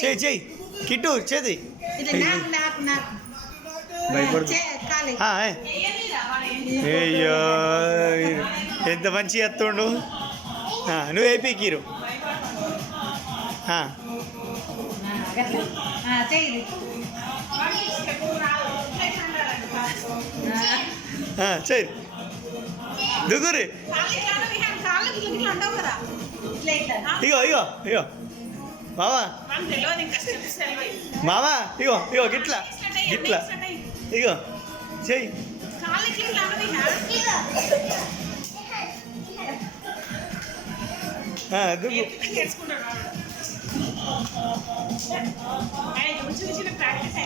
చెయ్యి చెయ్యి కిట్టు చేది అయ్యో ఎంత మంచి ఎత్తుండు నువ్వు అయిపోయిరు చెయ్యి దుగురి ఇగో ఇగో ఇగో మావా మావా ఇగో ఇగో గిట్లా గిట్లా ఇగో చెయ్యి ప్రాక్టీస్